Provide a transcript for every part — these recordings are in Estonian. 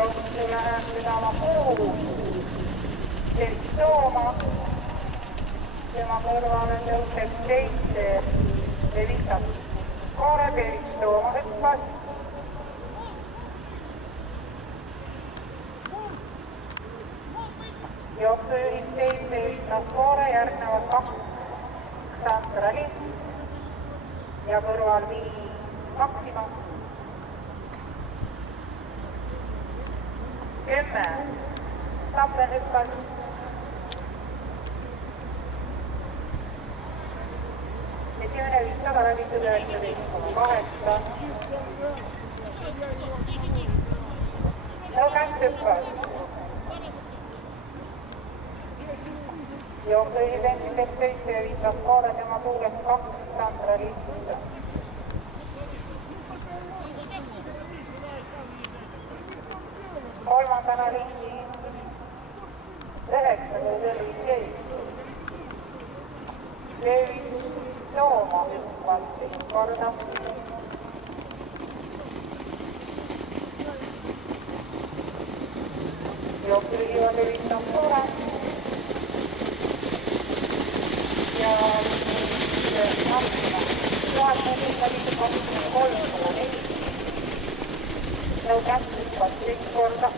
jooksu läheb vedama Kuu, sellist Tooma. Tema kõrvale tõuseb 7 Evitas Kaare Peeriks Tooma hüppas. Jooksujuhib 7 Evitas Kaare, järgnevad 2 Sandra Liss ja kõrval 5 Maxima. 10 Stappen hüppas. Esimene 500 läbitud 19,8. Nõukänd hüppas. Jooksujuhib endiseks 7 Evitas Kaare, tema tuules 2 Sandra Liss. Kolmandana lingi 9 Tervis David Tooma hüppas teist korda. Jooksujuhivad Evitas Kaare ja Maxima. Juhataja läbitud 23,4. Nõukänd hüppas teist korda.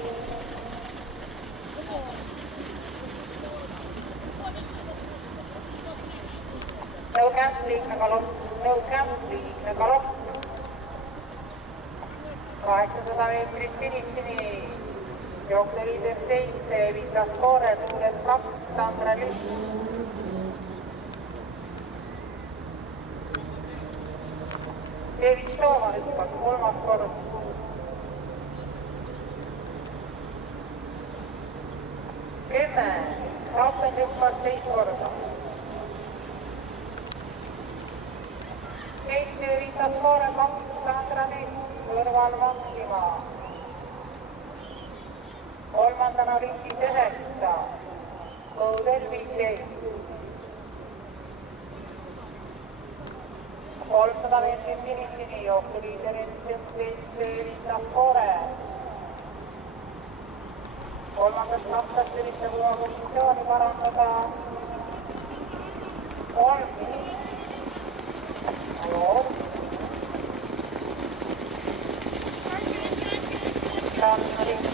Nõukänd liigne galopp. 800 meetrit finissini. Jooksuliider 7 Evitas Kaare, tuules 2 Sandra Liss. David Tooma hüppas kolmas kord. 10 Stappen hüppas teist korda. 7 Evitas Kaare, 2 Sandra Liss, kõrval Maxima. Kolmandana ringis 9 Tervis 300 meetrit finissini. Jooksuliider endiselt 7 Evitas Kaare. Kolmandast nastast üritab oma positsiooni parandada 3 minutit. Sandra Liss